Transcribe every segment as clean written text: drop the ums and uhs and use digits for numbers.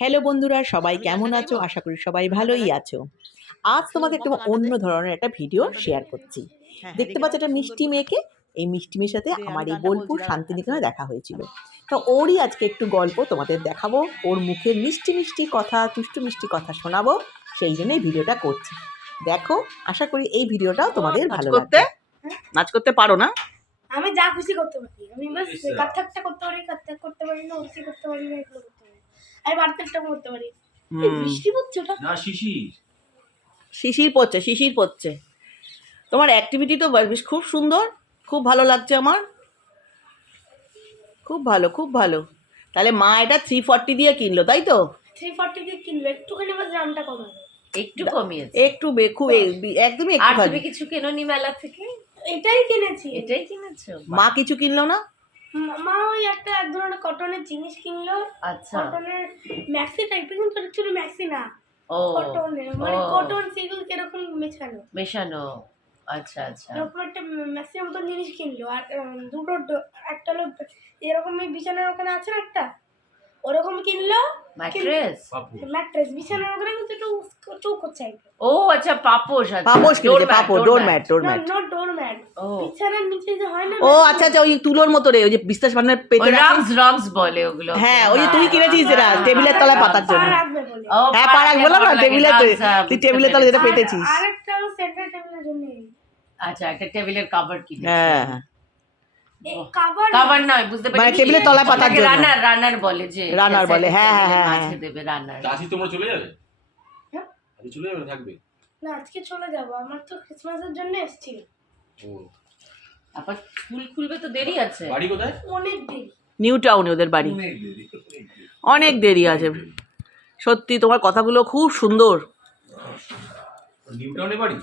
Hello বন্ধুরা, সবাই কেমন আছো? আশা করি সবাই ভালোই আছো। আজ তোমাদের একটা অন্য ধরনের একটা ভিডিও শেয়ার করছি। দেখতে পাচ্ছ একটা মিষ্টি মেয়েকে। এই মিষ্টি মেয়ের সাথে আমার এই বোলপুর শান্তিনিকেতনে দেখা হয়েছিল। তো ওরই আজকে একটু গল্প তোমাদের দেখাবো, ওর মুখের মিষ্টি মিষ্টি কথা, দুষ্টু মিষ্টি কথা শোনাবো। সেই জন্যই ভিডিওটা করছি। দেখো, আশা করি এই ভিডিওটাও তোমাদের ভালো লাগবে। নাচ করতে পারো না? আমি যা খুশি করতে পারি। আমি বাস কত্থকটা করতে পারি, কত্থক করতে পারি না, ওসি করতে পারি না, এগুলো করতে পারি। আমি ভারতনাট্যম করতে পারি। এই বৃষ্টি পড়ছে ওটা না, শিশির পড়ছে। তোমার অ্যাক্টিভিটি তো বেশ খুব সুন্দর, খুব ভালো লাগছে আমার, খুব ভালো। তাহলে মা এটা 340 দিয়ে কিনলো, তাই তো? 340 দিয়ে কিনলো, একটুখানি বাস দামটা কমানো, একটু কমিয়েছে, একটু খুব একদমই আর একটু। তুমি কিছু কেনোনি মেলা থেকে? এটাই কিনেছি। এটাই কিনেছো? মা কিছু কিনলো না? মা ওই এক ধরনের কটনের জিনিস কিনলো। আচ্ছা, কটনের ম্যাক্সি টাইপের, কিন্তু অ্যাকচুয়ালি ম্যাক্সি না, ও কটনের, মানে কটন সিল্ক এরকম মেশানো। আচ্ছা, এরকম একটা ম্যাক্সি মতন জিনিস কিনলো। আর দুটো একটা হলো এরকমই বিছানার ওখানে আছে না একটা, ওরকম কিনলো। ম্যাট্রেস বিছানার ওখানে কিন্তু একটু চৌকো চাইবে। ও আচ্ছা, পাপোশ কিনেছে, ডোরম্যাট। নট ডোরম্যাট, বিছানার নিচে যে হয় না। ও আচ্ছা, ওই তুলোর মতো রে, ওই যে বিস্তার বানানোর পেতে রাগস বলে ওগুলো। হ্যাঁ, ওই যে তুই কিনেছিস যেটা টেবিলের তলায় পাতার জন্য। হ্যাঁ, পা রাখবো না, টেবিলে তুই টেবিলের তলায় যেটা পেতেছিস। আরেকটা সেন্টার টেবিলের জন্য। আচ্ছা, একটা টেবিলের কভার কিনেছি। হ্যাঁ, কভার নয়, বুঝতে পারছি, মানে টেবিলের তলায় পাতার জন্য। রানার বলে, যে রানার বলে। হ্যাঁ, মাঝে দেবে রানার। আজকে তোমরা চলে যাবে? আজকে চলে যাবে, থাকবে না? আজকে চলে যাব, আমার তো ক্রিসমাসের জন্য এসেছি। ও, আবার স্কুল খুলবে তো দেরি আছে। বাড়ি কোথায়? অনেক দেরি। নিউ টাউনে ওদের বাড়ি, অনেক দেরি আছে। সত্যি তোমার কথাগুলো খুব সুন্দর। নিউ টাউনে বাড়ি?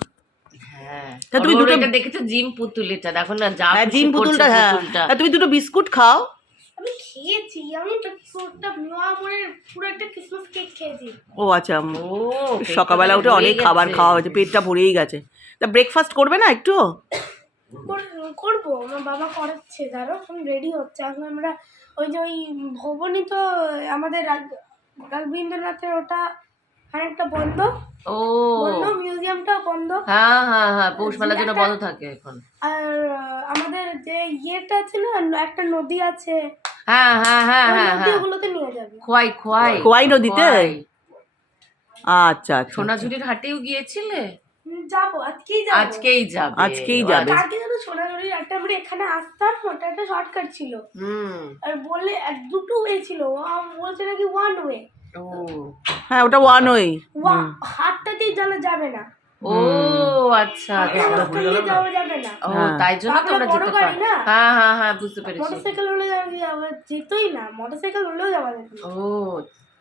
হ্যাঁ, তা তুমি দুটো দেখেছো জিম পুতুল, এটা দেখো না, যা হ্যাঁ, জিম পুতুলটা। হ্যাঁ, তুমি দুটো বিস্কুট খাও। আমি খেয়েছি, আমি একটা নোয়ামুড়ের পুরো একটা ক্রিসমাস কেক খেয়েছি। ও আচ্ছা, ও সকালবেলা উঠে অনেক খাবার খাওয়া হয়েছে, পেটটা ভরেই গেছে। তা ব্রেকফাস্ট করবে না একটু? করবো, আমার বাবা করাচ্ছে, ধরো এখন রেডি হচ্ছে। এখন আমরা ওই যে ওই ভবনই তো আমাদের রবীন্দ্রনাথের, ওটা খানিকটা বন্ধ। ও বন্ধ, মিউজিয়ামটাও বন্ধ। হ্যাঁ, পৌষ মেলার জন্য বন্ধ থাকে এখন। আর আমাদের যে ইয়েটা আছে না, একটা নদী আছে, হ্যাঁ, ওগুলোতে নিয়ে যাবে। খোয়াই নদীতে। আচ্ছা, সোনাঝুরির হাটেও গিয়েছিলে? যাবো, আজকেই যাবে। কালকে যেন সোনাঝুরির হাটে আমরা এখানে আসতাম, ওটা একটা শর্টকাট ছিল। আর বলে দুটো ওয়ে ছিল, বলছে নাকি ওয়ান ওয়ে। হ্যাঁ, ওটা ওয়ান ওয়ে। হাটটাতেই জানা যাবে না। ও আচ্ছা, যাবে না। ও তাই জন্য তোমরা যেতে পারো। হ্যাঁ, বুঝতে পেরেছি। মোটরসাইকেল হলে যেতই না, মোটরসাইকেল হলেও যাওয়া যেত। ও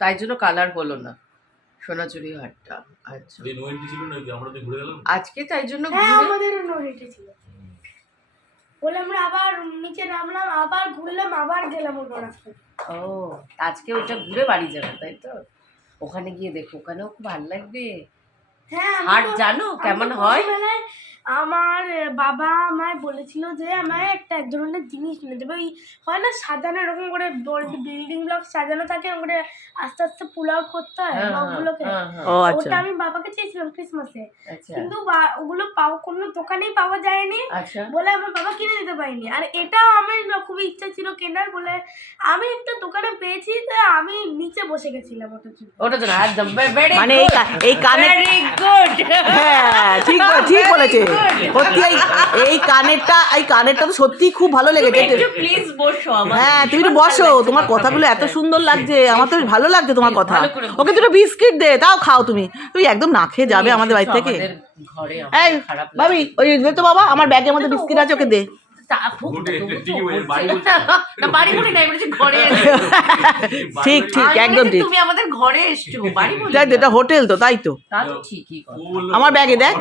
তাই জন্য কালার হলো না সোনাঝুরি হাটটা। আচ্ছা, নো এন্ট্রি ছিল নাকি? আমরা তো ঘুরে গেলাম আজকে, তাই জন্য আমাদের নো এন্ট্রি ছিল বলে আমরা আবার নিচে নামলাম, আবার ঘুরলাম, আবার গেলাম ওই রাস্তায়। ও আজকে ওটা ঘুরে বাড়ি যাবে, তাই তো? ওখানে গিয়ে দেখো, ওখানেও খুব ভালো লাগবে। হ্যাঁ, হাট জানো কেমন হয়? আমার বাবা আমায় বলেছিল যে আমায় এক ধরনের জিনিস কিনে দেবে, ওই হয় না সাজানো, এরকম করে বিল্ডিং ব্লক সাজানো থাকে, এরকম করে আস্তে আস্তে পুল আউট করতে হয় ব্লকগুলোকে। ওটা আমি বাবাকে চেয়েছিলাম ক্রিসমাসে, কিন্তু ওগুলো কোনো দোকানেই পাওয়া যায়নি বলে আমার বাবা কিনে দিতে পারিনি। আর এটাও আমার খুবই ইচ্ছা ছিল কেনার, বলে আমি একটা দোকানে পেয়েছি, তাই আমি নিচে বসে গেছিলাম ওটা জন্য। একদম মানে এই কানে হ্যাঁ, ঠিক বলেছে। সত্যি এই কানেরটা তো সত্যি খুব ভালো লেগেছে। প্লিজ বসো। হ্যাঁ, তুমি একটু বসো, তোমার কথাগুলো এত সুন্দর লাগছে, আমার তো ভালো লাগছে তোমার কথা। ওকে দুটো বিস্কিট দে, তাও খাও তুমি একদম না খেয়ে যাবে আমাদের বাড়ি থেকে। এই ভাবি, ওই দে তো বাবা, আমার ব্যাগের মধ্যে বিস্কিট আছে, ওকে দে। ঠিক একদম ঠিক। তুমি আমাদের ঘরে এসছো, বাড়ি বলে? এটা হোটেল তো, তাই তো। ঠিকই। আমার ব্যাগে দেখ,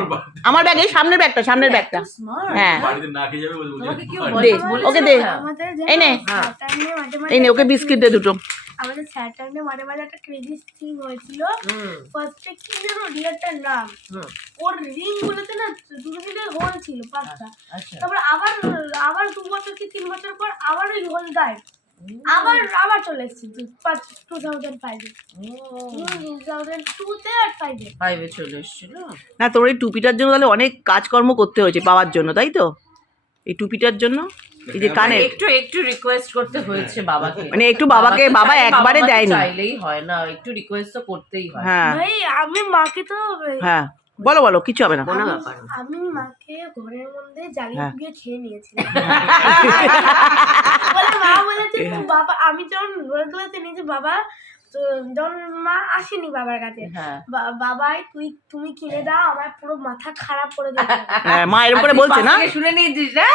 আমার ব্যাগে সামনের ব্যাগটা। হ্যাঁ, দে ওকে, দে। এই নে ওকে বিস্কিট দে দুটো। আমাদের স্যাটারডে মাঝে একটা ক্রেজি থিং হয়েছিল। ফার্স্টে কি যেন রিয়াটার নাম, ওর রিং গুলোতে না দুটো তিনটে হোল ছিল, 5টা। তারপর আবার 2 বছর কি 3 বছর পর আবার ওই হোল গায়েব। আবার আবার চলে এসেছি 2005-এ 2002-তে আর 5-এ। 5-এ চলে এসেছিল। না তোর এই টুপিটার জন্য তাহলে অনেক কাজকর্ম করতে হয়েছে পাওয়ার জন্য, তাই তো? এই টুপিটার জন্য, এই যে কানে একটু রিকোয়েস্ট করতে হয়েছে বাবাকে, মানে একটু বাবাকে, বাবা একবারে দেয়নি। চাইলেই হয় না, একটু রিকোয়েস্ট তো করতেই হয়। হ্যাঁ ভাই আমি মাকে তো হ্যাঁ, বলো বলো, কিছু হবে না। কোনো ব্যাপার না। আমি মাকে ঘরের মধ্যে জ্বালিয়ে হ্যাঁ। পুড়িয়ে খেয়ে নিয়েছিলাম। বলে মা বলেছে তো বাবা, আমি যখন রোদগুলোতে নিয়েছি বাবা, তো যখন মা আসেনি বাবার কাছে, হ্যাঁ বাবাই তুমি কিনে দাও, আমার পুরো মাথা খারাপ করে দেবে। হ্যাঁ, মা এরকম করে বলছে না, শুনে নিয়েছিস না?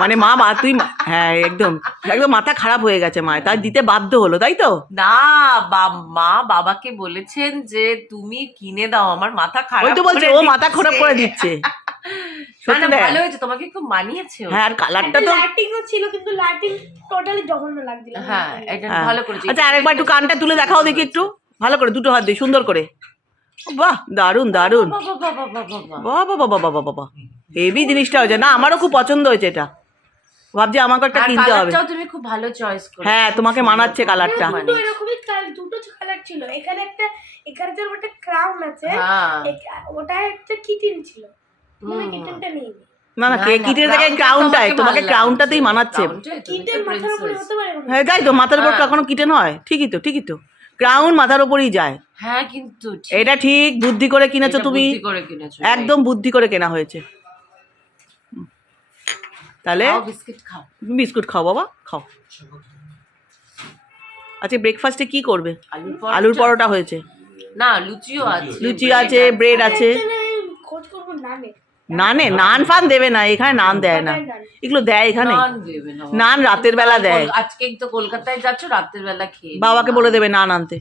মানে মা তুই হ্যাঁ একদম একদম মাথা খারাপ হয়ে গেছে মা, তাই দিতে বাধ্য হলো, তাই তো? না, মা বাবাকে বলেছেন যে তুমি কিনে দাও, আমার মাথা খারাপ। ওই তো বলছে ও মাথা খারাপ করে দিচ্ছে। সত্যি দেখ, ভালো হয়েছে, তোমাকে খুব মানিয়েছে। হ্যাঁ, আর কালারটা তো লাইটিংও ছিল, কিন্তু লাইটিং টোটালি জঘন্য লাগছিল। হ্যাঁ এটা হ্যাঁ। ভালো করেছে। আচ্ছা আরেকবার একটু কানটা তুলে দেখাও দেখি একটু ভালো করে, দুটো হাত দিয়ে সুন্দর করে। বাহ, দারুন দারুন, বাবা বাবা বাবা বাবা। বাহ বাবা বাবা বাবা বাবা, হেভি জিনিসটা হয়েছে না, আমারও খুব পছন্দ হয়েছে এটা, ভাবছি আমাকে একটা আর কিনতে হবে। কালারটাও তুমি খুব ভালো চয়েস করেছো। হ্যাঁ, তোমাকে মানাচ্ছে কালারটা। দুটো এরকমই দুটো কালার ছিল, এখানে একটা ক্রাউন আছে, হ্যাঁ ওটা একটা কিটিন ছিল, মানে কিটিনটা নেই। না না, কে কিটের থেকে ক্রাউনটাই, তোমাকে ক্রাউনটাতেই মানাচ্ছে। কিটেন মাথার উপরে হতে পারে না। হ্যাঁ তাই তো, মাথার উপর কখনো কিটেন হয়? ঠিকই তো, ঠিকই তো, ক্রাউন মাথার উপরেই যায়। হ্যাঁ কিন্তু এটা ঠিক বুদ্ধি করে কিনেছো এটা তুমি, বুদ্ধি করে কিনেছো, একদম বুদ্ধি করে কেনা হয়েছে। তাহলে খাও, বিস্কিট খাও। বিস্কুট খাও বাবা, খাও। আচ্ছা ব্রেকফাস্টে কি করবে? আলুর আলুর পরোটা হয়েছে, না লুচিও আছে, লুচি আছে, ব্রেড আছে। এখানে খোঁজ করবো নানে। নানে নান ফান দেবে না এখানে, নান দেয় না, এগুলো দেয় এখানে নান দেবে না। নান রাতের বেলা দেয়। আজকে তো কলকাতায় যাচ্ছ, রাতের বেলা খেয়ে বাবাকে বলে দেবে নান আনতে।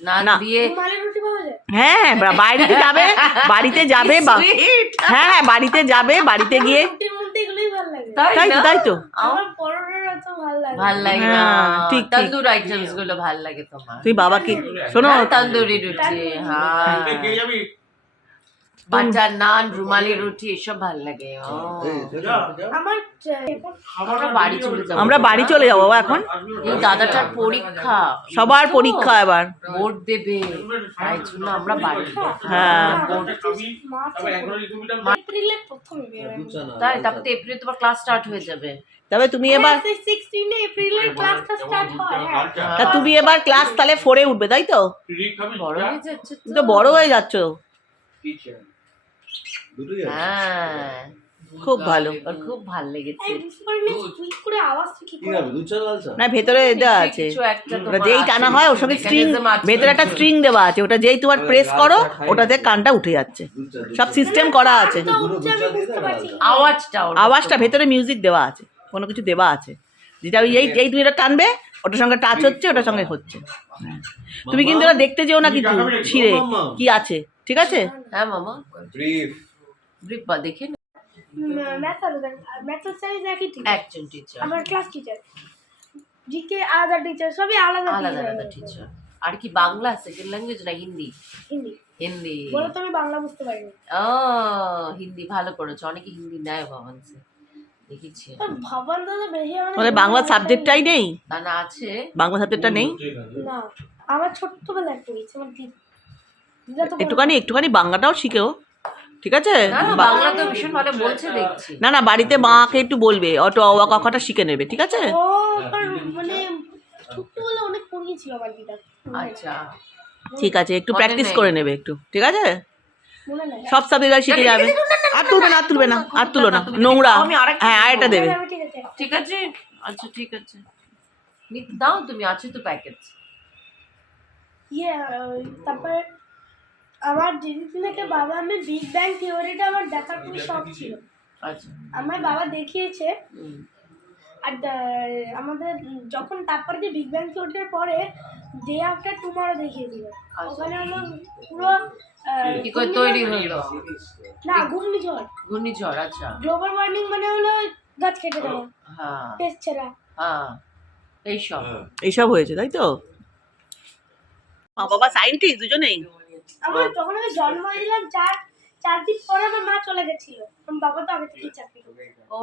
নান না। দিয়ে রুমালের রুটি পাওয়া যায়? হ্যাঁ বাইরে যাবে, বাড়িতে যাবে Sweet! হ্যাঁ হ্যাঁ, বাড়িতে যাবে, বাড়িতে গিয়ে রুটির মধ্যে এগুলোই ভালো লাগে। তাই তো, তাই তো। আমার পরোটার অত ভালো লাগে না। ভাল লাগে না, হ্যাঁ, ঠিক, ঠিক। তন্দুর আইটেমস গুলো ভাল লাগে তোমার। তুই বাবাকে শোনো, হ্যাঁ, তন্দুরি রুটি, হ্যাঁ কে যাবি? বাটার নান, রুমালি রুটি এসব ভাল লাগে। ও, আমার আমরা বাড়ি চলে যাবো। আমরা বাড়ি চলে যাবো বাবা এখন, এই দাদাটার পরীক্ষা, সবার পরীক্ষা এবার। বোর্ড দেবে, তাই জন্য আমরা বাড়ি যাবো। হ্যাঁ এপ্রিলের প্রথমে বেরোয়। তাই তারপর তো এপ্রিলে তোমার ক্লাস স্টার্ট হয়ে যাবে। তবে তুমি এবার, 16 এপ্রিলের ক্লাসটা স্টার্ট হয়। হ্যাঁ। তা তুমি এবার ক্লাস তাহলে 4-এ উঠবে, তাই তো? বড় হয়ে যাচ্ছে তুমি তো বড় হয়ে যাচ্ছ। হ্যাঁ, খুব ভালো। ওর খুব ভাল লেগেছে। এই বুঝতে পারিনি তুই করে আওয়াজ কি করে? না ভেতরে দেওয়া আছে, কিছু একটা ওটা তোমার যেই আছে, টানা হয় ওর সঙ্গে স্ট্রিং, mechanism আছে। ভেতরে একটা স্ট্রিং দেওয়া আছে, ওটা যেই তোমার প্রেস করো ওটাতে কানটা উঠে যাচ্ছে, সব সিস্টেম করা আছে। তো উঠছে আমি বুঝতে পারছি। আওয়াজটা ওর আওয়াজটা ভেতরে মিউজিক দেওয়া আছে, কোনো কিছু দেওয়া আছে, যেটা ওই যেই তুমি এটা টানবে ওটার সঙ্গে টাচ হচ্ছে, ওটার সঙ্গে হচ্ছে। হ্যাঁ। তুমি কিন্তু ওটা দেখতে যেও না কিন্তু ছিঁড়ে কি আছে, ঠিক আছে? হ্যাঁ মামা, ব্রিফ বা দেখে না, ম্যাথ স্যার একই টিচার, একজন টিচার, আমার ক্লাস টিচার, জিকে আলাদা টিচার, সবই আলাদা আলাদা আলাদা টিচার। আর কি বাংলা সেকেন্ড ল্যাঙ্গুয়েজ না হিন্দি? হিন্দি হিন্দি। বলো তো আমি বাংলা বুঝতে পারিনি। ও হিন্দি ভালো করেছো, অনেকে হিন্দি নেয় ভবনসে, দেখেছি। ভবন দাদা বেশি মানে বাংলা সাবজেক্টটাই নেই, না না আছে, বাংলা সাবজেক্টটা নেই। না, আমার ছোট্টবেলায় পড়েছি, আমার দিদা তো একটুখানি একটুখানি বাংলাটাও শিখেও, ঠিক আছে? না না বাংলা তো ভীষণ ভালো বলছে দেখছি। না না, বাড়িতে মাকে একটু বলবে অটো অওয়া কথাটা শিখে নেবে, ঠিক আছে? ও মানে ছোট্টবেলা অনেক পড়িয়েছিল আমার দিদা। আচ্ছা ঠিক আছে, একটু মনে প্র্যাকটিস নেই। করে নেবে একটু, ঠিক আছে? মনে নাই। সব সাবজেক্ট শিখে যাবে। আর তুলবে না, আর তুলবে না, আর তুলো না, নোংরা। আমি আরেকটা হ্যাঁ আরেকটা দেবে। ঠিক আছে। ঠিক আছে, আচ্ছা ঠিক আছে, দাও তুমি, আছে তো প্যাকেট। তারপর আমার দিদি থেকে বাবা, আমি বিগ ব্যাং থিওরিটা আমার দেখার খুবই শখ ছিল, আচ্ছা আমার বাবা দেখিয়েছে। হুম। আর আমাদের যখন তারপর যে বিগ ব্যাং থিওরিটার পরে ডে আফটার টুমরো দেখিয়ে দিল, ওখানে আমার পুরো কি করে তৈরি হলো? না ঘূর্ণিঝড়, ঘূর্ণিঝড়, আচ্ছা গ্লোবাল ওয়ার্মিং মানে হলো গাছ কেটে দেওয়া, হ্যাঁ পেস্ট ছেড়া। হ্যাঁ এইসব। এইসব হয়েছে, তাই তো? মা বাবা সায়েন্টিস্ট দুজনেই। আমার যখন আমি জন্ম হয়েছিলাম 4 দিন পরে আমার মা চলে গেছিল, আমার বাবা তো আগে থেকেই চাকরি করে। ও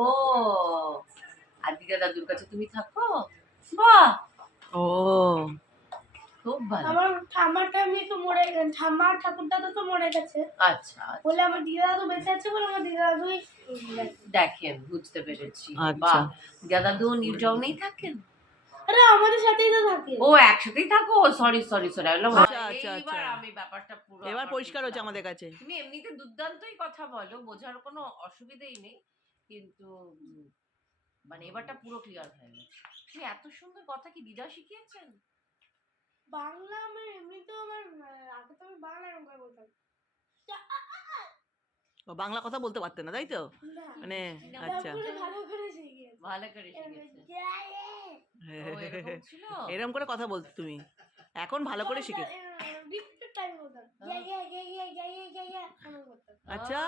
আর দিদা দাদুর কাছে তুমি থাকো? বাহ, ও খুব ভালো। আমার ঠাম্মার ঠাম্মি তো মরে গেছে, ঠাম্মার ঠাকুর দাদু তো মরে গেছে আচ্ছা বলে আমার দিদা দাদু বেঁচে আছে বলে আমার দিদা দাদুই দেখেন, বুঝতে পেরেছি। আচ্ছা। বাহ, দাদু নিউ টাউনেই থাকেন? আরে আমাদের সাথেই তো থাকে। ও একসাথেই থাকো, সরি সরি সরি। আচ্ছা, আচ্ছা, এইবার আচ্ছা। আমি ব্যাপারটা পুরো এবার আমার পরিষ্কার হচ্ছে বুঝলাম। আমাদের কাছে। তুমি এমনিতে দুর্দান্তই কথা বলো, বোঝার কোনো অসুবিধাই নেই, কিন্তু মানে এবারটা পুরো ক্লিয়ার হয়ে গেছে। তুমি এত সুন্দর কথা কি দিদা শিখিয়েছেন? বাংলা আমার এমনিতেও আমার আগে তো আমি বাংলা এরকম করে বলতাম ও বাংলা কথা বলতে পারতেন না, তাই তো? না, মানে আচ্ছা। তারপরে ভালো করে শিখিয়েছে। ভালো করে শিখেছে। ও এরকম ছিল? এরকম করে কথা বলতে তুমি এখন ভালো করে শিখে। রিপিটেড টাইম বলতাম ইয়া ইয়া ইয়া ইয়া ইয়া ইয়া ইয়া ইয়া এমন করতাম। আচ্ছা।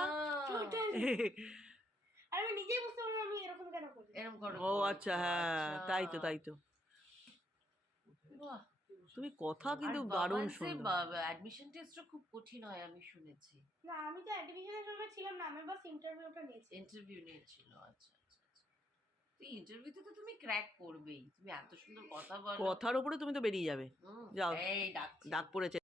আর আমি নিজেই বুঝতে পারলাম আমি এরকম কেন করি। এরকম করো। ও আচ্ছা, হ্যাঁ তাই তো তাই তো। বাহ। তুমি কথা আর কিন্তু দারুণ বাবাসে সুন্দর। অ্যাডমিশন টেস্টটা খুব কঠিন হয় আমি শুনেছি। না আমি তো অ্যাডমিশনের সময় ছিলাম না, আমি বাস ইন্টারভিউটা নিয়েছি। ইন্টারভিউ নিয়েছিল, আচ্ছা আচ্ছা আচ্ছা। তো ইন্টারভিউতে তো তুমি ক্র্যাক করবেই, তুমি এত সুন্দর কথা বলো। কথার উপরে তুমি তো বেরিয়ে যাবে। হুম, যাও, এই ডাকছি। ডাক পড়েছে।